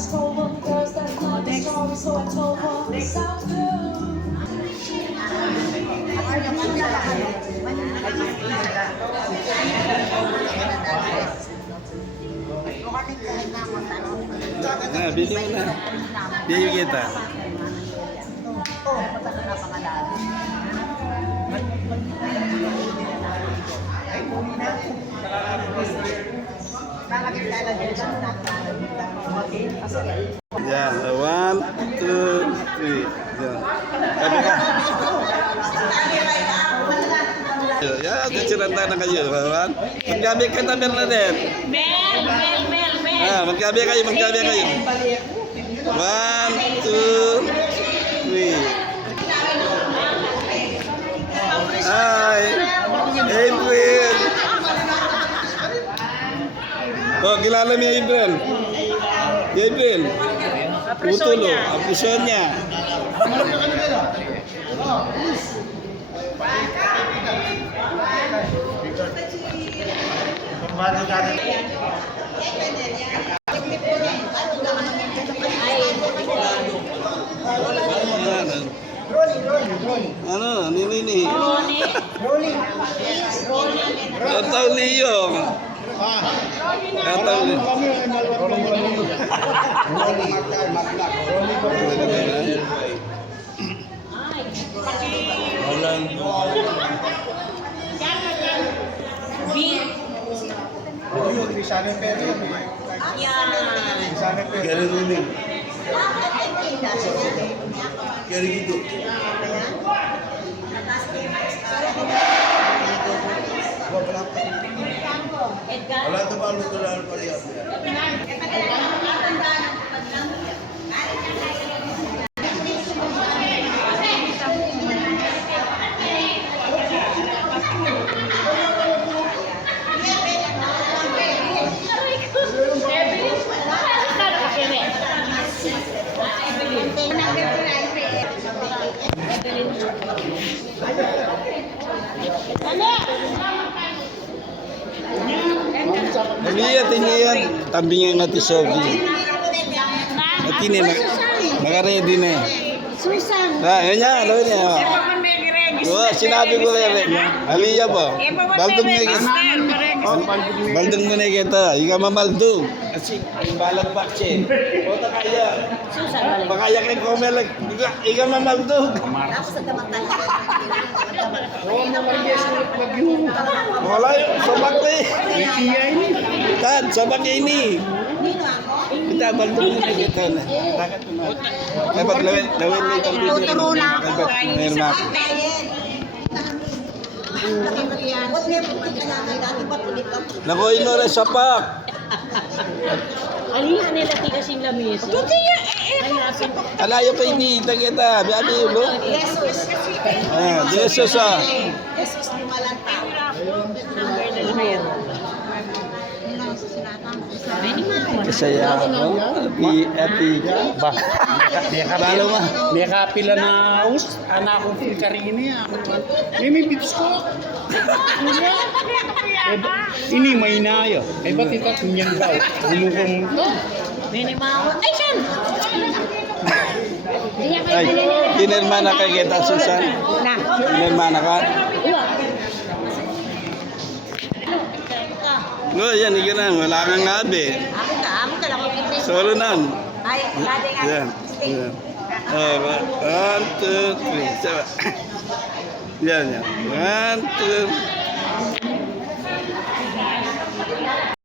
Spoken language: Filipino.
Nah, bili mo na. Bili kita. Ya, 1, 2, 3. Ya, cerita na kayo, kawan. Magkabi ka na Bernadette. Mel. Ah, magkabi kayo. 1, 2, 3. Hi, April. Oh, kilala mo yung April? April. Putulo, apresyon niya. Ano? Nini? Atau Leo? Atau Leo? Wala ito ba lutulan pa rin? Lihat ini yang tampingan nanti sobi. Nanti nih ready nih. Susan. Nah, nya lo ini. Wah, sinabi ko lang. Aliya ba? Baldung na Baldung mo na kita. Ika mamaldung. Kasi balag bakche. O ta kaya. Susan. Pakaya kay komelag. Ika mamaldung. Wala yung sabak ni. Tan, sabak ini. Kita baldung na kita na. Bakit mo? Dapat lawin mo itong video. Dapat Nako inore sapak. Alina nila kasing lamis. Alayo pa ini kita. Biabi ulo. Ah, Jesus ah. Saya ati bah. Balo mah. May kapila na house, anak ko karini ako. May bitos ko. Ini may nayo. Ay ba't ito kunyang daw? Bumukong to. Minimawa. Ay, siyan! Ay, kinirmana ka kita Susan. Na. Kinirmana ka. No, yan ikan wala kang ngabi. Amo ka lang ang Solo nan. Ay, gade nga. Yan. Yan. Oh, 1, 2, 3. Coba. Yan, yan. 1, 2.